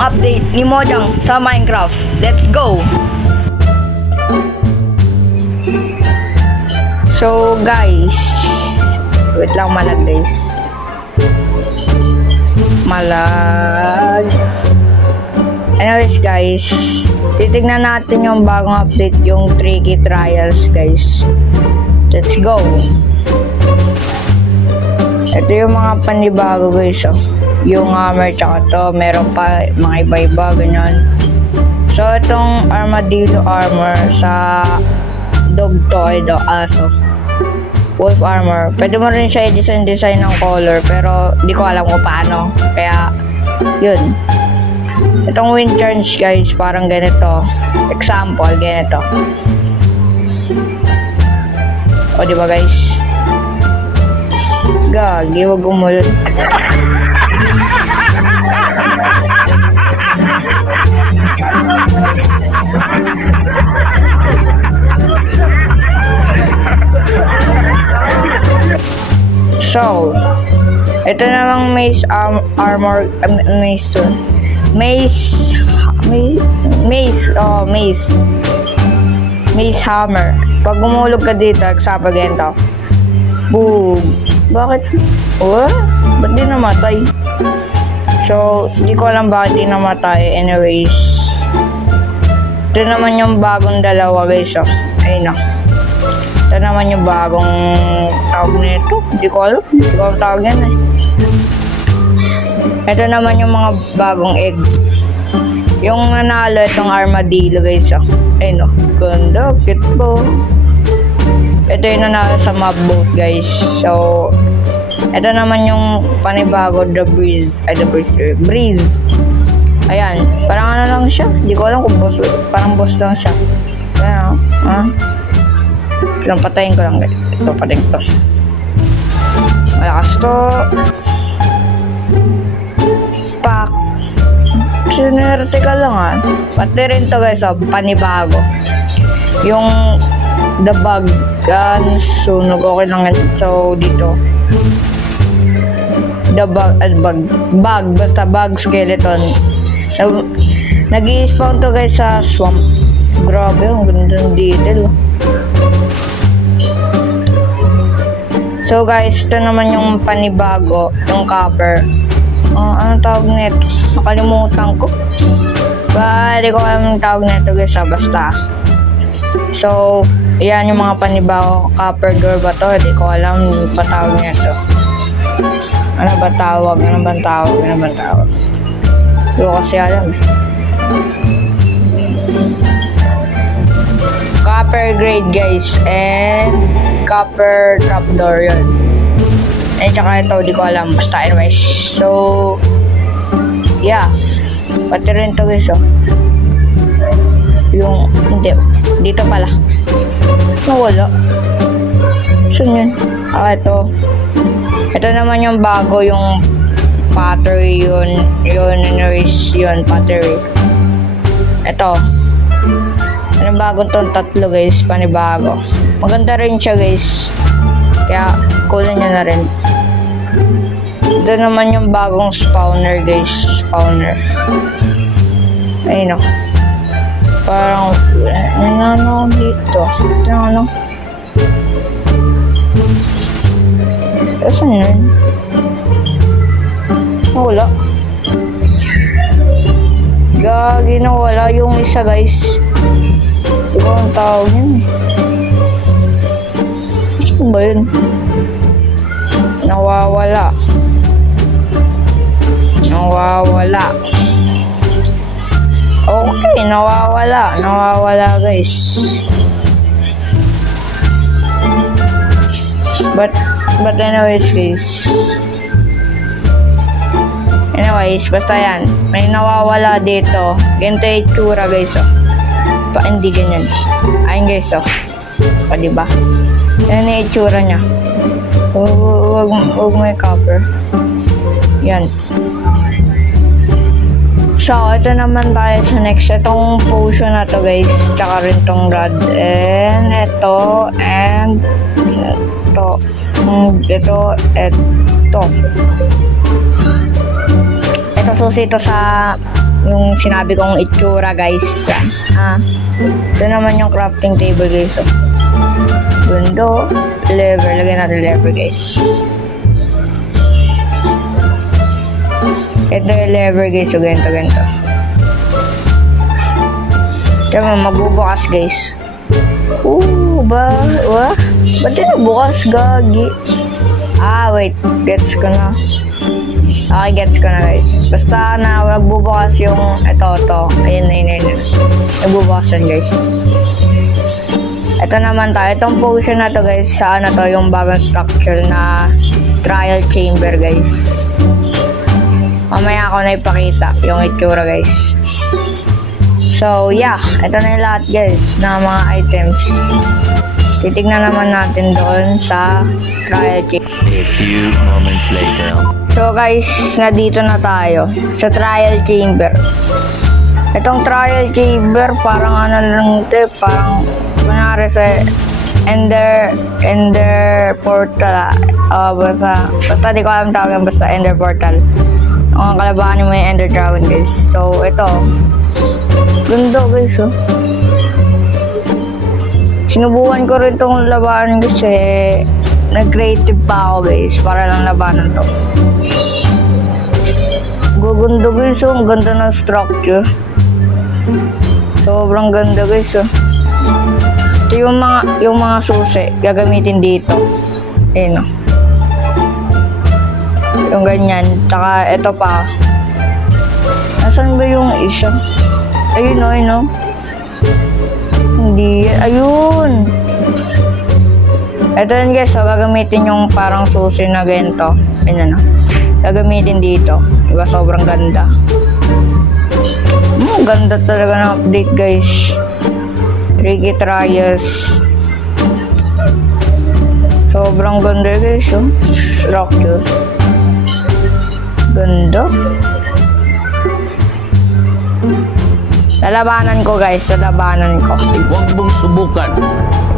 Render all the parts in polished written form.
bagong update ni Mojang sa Minecraft. Let's go! So guys, wait lang, malag guys. Malag. Anyways guys, titignan natin yung bagong update, yung tricky trials guys. Let's go! Ito yung mga panibago guys, oh. Yung hammer tsaka to, meron pa mga iba-iba, ganyan. So itong armadillo armor sa dog to ay aso. Wolf armor. Pwede mo rin siya i-design ng color, pero di ko alam kung paano. Kaya yun. Itong wind charge guys, parang ganito. Example, ganito. O diba guys? Gagi, wag umulot. So, ito namang maze armor, maze to. Maze hammer. Pag gumulog ka dito, example ganito. Boom. Bakit? What? Ba't di namatay? So, di ko alam bakit di namatay. Anyways, ito naman yung bagong dalawa guys. Oh. Ayun o. Ito naman yung bagong tawag nito. Di ko alam. Di ko alam tawag yan eh. Ito naman yung mga bagong egg. Yung nanalo itong armadillo guys. Oh. Ayun o. Ganda. Cute po. Ito yung nanalo sa mob boat guys. So, ito naman yung panibago, the breeze. Breeze. Ayan, parang ano lang siya. Hindi ko alam kung boss. Parang boss lang siya. Ayan, ha? Lang patayin ko lang guys. Ito, patayin ko. Malakas to. Pak. Sinerte ka lang ha. Pati rin to guys, oh, panibago. Yung the bug gun, sunog, okay lang yan. So, dito. The bug, basta bug skeleton. Nag-i-spawn to guys sa swamp. Grabe, ang ganda ng detail. So guys, ito naman yung panibago, yung copper. Anong tawag nito? Nakalimutan ko. Di ko alam yung tawag nito guys, basta. So, ayan yung mga panibago. Copper door ba to? Di ko alam yung patawag nito. Ano ba tawag? Di ko kasi alam. Copper grade guys. And copper trapdoor yun. And tsaka ito, di ko alam. Basta anyways. So, yeah. Pati rin to guys, oh. Yung, hindi. Dito pala. Nawala. Saan yun? Ito naman yung bago, yung pottery yun. Yun, pottery. Ito. Anong bago tong tatlo guys, panibago. Maganda rin siya guys. Kaya, kunin nyo na rin. Ito naman yung bagong spawner guys. Spawner. Ayun o. Parang, ano dito? Ano? Saan yun? Wala. Gagi na wala yung isa guys. Ito ang tawag yun eh. Saan ba yun? Nawawala. Okay, nawawala guys. But anyways guys. Basta yan. May nawawala dito. Ganito yung itsura guys, oh. Hindi ganyan. Ayun guys, oh. Diba? Yan yung itsura niya. Huwag may copper. Yan. So, ito naman tayo sa next. Itong potion na to guys. Tsaka rin tong rod. And ito. And ito. Ito. Ito susi ito sa yung sinabi kong itsura guys. Ito naman yung crafting table guys. Gundo, lever, lagyan natin lever guys. Ito yung lever guys, so ganito. Diba, magbubukas guys. Ba't yun bukas, gagi? Wait, gets ko na. Okay, gets ko na guys. Basta na nagbubukas yung ito. Ayun. Nagbubukas yan guys. Ito naman tayo. Itong potion na to guys, sa ano to, yung bagong structure na trial chamber guys. Mamaya ako na ipakita yung itsura guys. So yeah, ito na yung lahat guys na mga items. Titignan naman natin doon sa trial chamber. A few moments later. So guys, nandito na tayo sa trial chamber. Itong trial chamber parang ano lang ito, parang kunwari sa Ender portal. Basta di ko alam tawag, basta Ender portal. Ang kalabahan mo yung Ender Dragon guys. So ito, ganda guys oh. Sinubukan ko rin itong labanan kasi nag-creative pa ako guys para lang labanan to. Gaganda guys oh, ang ganda ng structure. Sobrang ganda guys oh. Ito yung mga susi gagamitin dito. Ayun oh. Yung ganyan. Taka ito pa. Nasaan ba yung isa? Ayun oh. Hindi. Ayun. Ito yun guys. So, gagamitin yung parang susi na ganito. Ayun oh. Gagamitin dito. Diba? Sobrang ganda. Ganda talaga ng update guys. Tricky Trials. Sobrang ganda guys oh. Structure. Ganda. Lalabanan ko guys, lalabanan ko. Huwag mong subukan.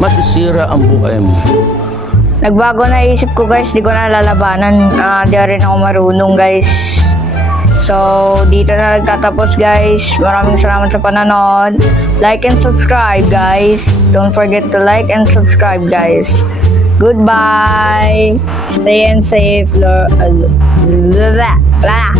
Masisira ang buhay mo. Nagbago na isip ko guys, di ko na lalabanan. Di rin ako marunong guys. So, dito na nagtatapos guys. Maraming salamat sa panonood. Like and subscribe guys. Don't forget to like and subscribe guys. Goodbye. Stay and safe. Wala na.